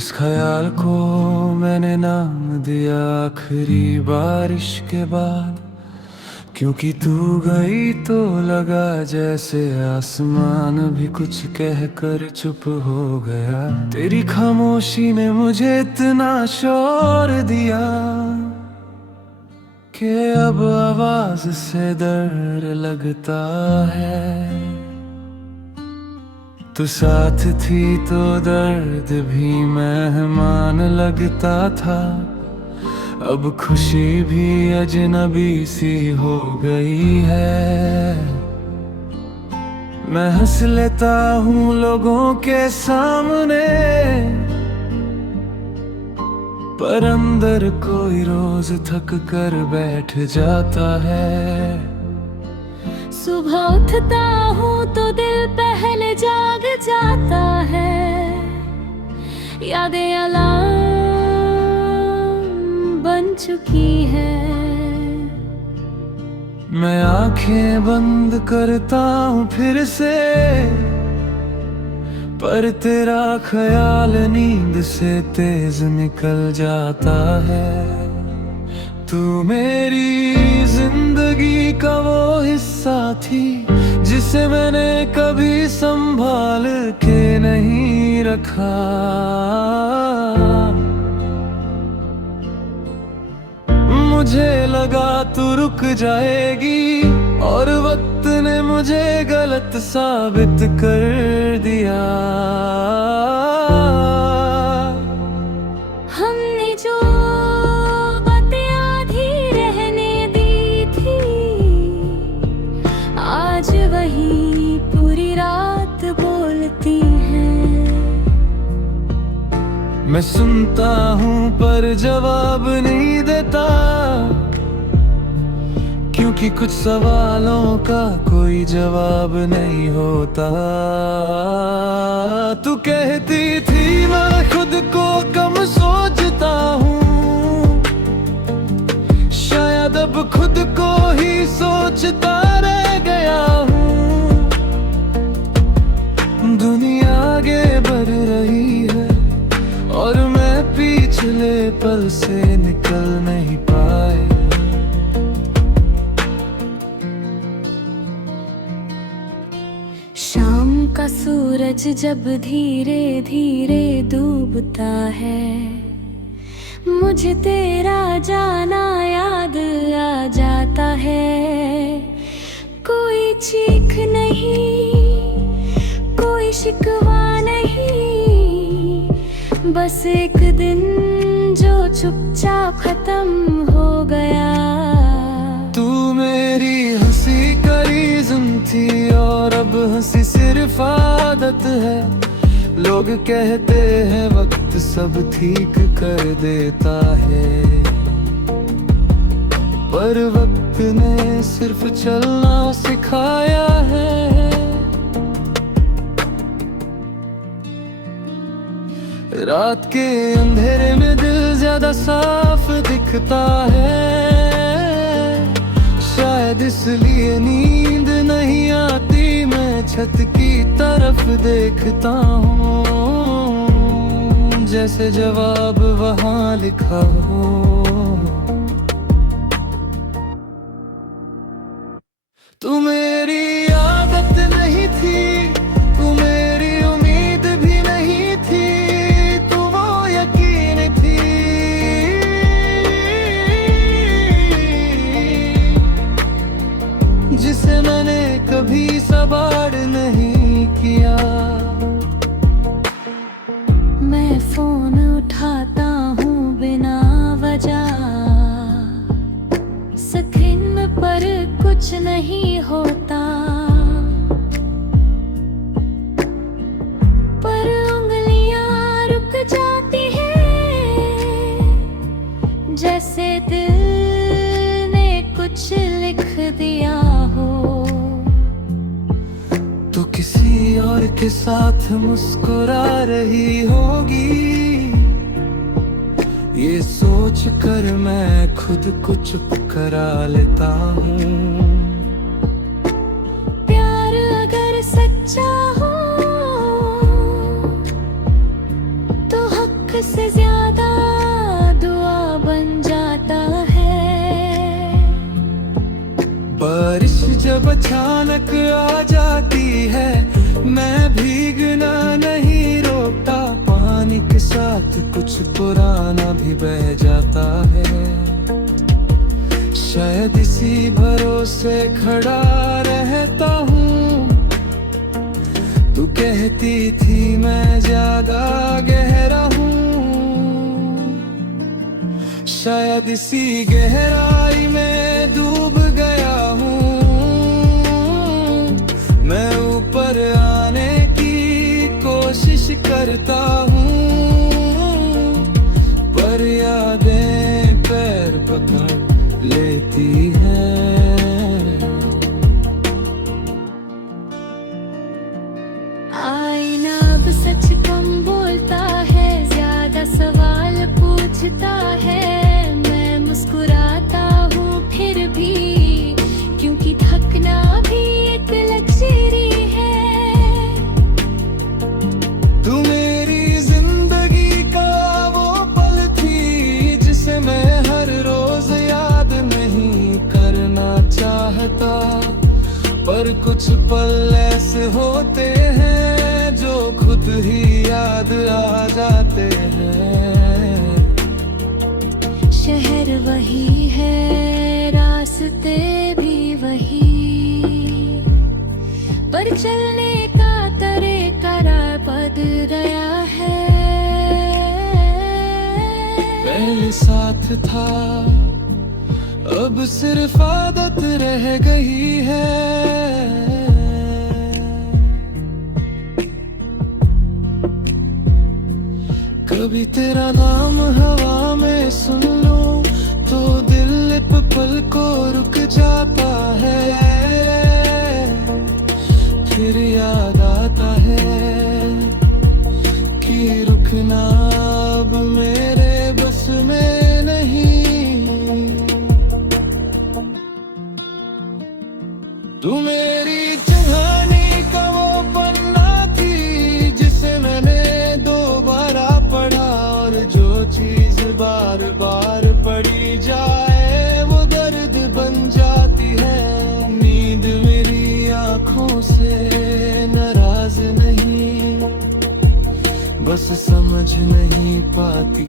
इस ख्याल को मैंने नाम दिया आखिरी बारिश के बाद, क्योंकि तू गई तो लगा जैसे आसमान भी कुछ कहकर चुप हो गया। तेरी खामोशी ने मुझे इतना शोर दिया कि अब आवाज से डर लगता है। तू साथ थी तो दर्द भी मेहमान लगता था, अब खुशी भी अजनबी सी हो गई है। मैं हंस लेता हूँ लोगों के सामने, पर अंदर कोई रोज थक कर बैठ जाता है। सुबह उठता हूँ तो दिल पहले जाग जाता है, यादें अलार्म बन चुकी है। मैं आंखें बंद करता हूँ फिर से, पर तेरा ख्याल नींद से तेज निकल जाता है। तू मेरी जिंदगी का वो हिस्सा थी जिसे मैंने कभी संभाल के नहीं रखा। मुझे लगा तू रुक जाएगी, और वक्त ने मुझे गलत साबित कर दिया। हमने जो बातें आधी रहने दी थी, आज वही पूरी रात बोलती हैं। मैं सुनता हूँ पर जवाब नहीं देता, क्योंकि कुछ सवालों का कोई जवाब नहीं होता। तू कहती थी मैं खुद को कम सोचता हूँ, शायद अब खुद को ही सोचता रह गया हूँ। दुनिया आगे बढ़ रही है और मैं पिछले पल से निकल नहीं पाया। शाम का सूरज जब धीरे धीरे डूबता है, मुझे तेरा जाना याद आ जाता है। कोई चीख नहीं, कोई शिकवा नहीं, बस एक दिन जो चुपचाप खत्म हो गया। तू मेरी हंसी का रीज़न थी और अब हंसी सिर्फ आदत है। लोग कहते हैं वक्त सब ठीक कर देता है, पर वक्त ने सिर्फ चलना सिखाया है। रात के अंधेरे में दिल ज्यादा साफ दिखता है, शायद इसलिए नींद नहीं आती। मैं छत की तरफ देखता हूँ, जैसे जवाब वहाँ लिखा हो। तू मेरी आदत नहीं थी, तू मेरी उम्मीद भी नहीं थी, तू वो यकीन थी जिसे मैंने कभी सवार नहीं किया। मैं फोन उठाता हूँ बिना वजह, स्क्रीन पर कुछ नहीं होता, पर उंगलियां रुक जाती हैं, जैसे दिल ने कुछ लिख दिया हो। तो किसी और के साथ मुस्कुरा रही होगी, ये सोच कर मैं खुद को चुप करा लेता हूँ। प्यार अगर सच्चा हो तो हक दुख से ज्यादा दुआ बन जाता है। बारिश जब अचानक आ जाती है, मैं भीगना नहीं रोकता, पानी के साथ कुछ पुराना भी बह जाता है। शायद इसी भरोसे खड़ा रहता हूँ, तू कहती थी मैं ज्यादा गहरा हूँ। शायद इसी गहराई में डूब गया हूँ, मैं ऊपर आने की कोशिश करता हूँ, पर यादें पैर पकड़ लेती हैं। आईना अब सच कम बोलता है, ज्यादा सवाल पूछता है। मैं मुस्कुराता हूँ फिर भी, क्योंकि थकना भी एक लग्जरी है। तू मेरी जिंदगी का वो पल थी, जिसे मैं हर रोज याद नहीं करना चाहता, पर कुछ पल ऐसे होते हैं जो खुद ही याद आ जाते हैं। शहर वही है, रास्ते भी वही, पर चलने का तरीका बदल गया है। पहले साथ था, अब सिर्फ आदत रह गई है। कभी तेरा नाम हवा में सुन लूं, तो दिल पल को रुक जाता है। फिर याद आता है कि रुकना अब मेरे बस में नहीं। तू मेरी कहानी का वो पन्ना थी, जिसे मैंने दोबारा पढ़ा, और जो चीज बार बार पढ़ी जाए वो दर्द बन जाती है। नींद मेरी आंखों से नाराज नहीं, बस समझ नहीं पाती।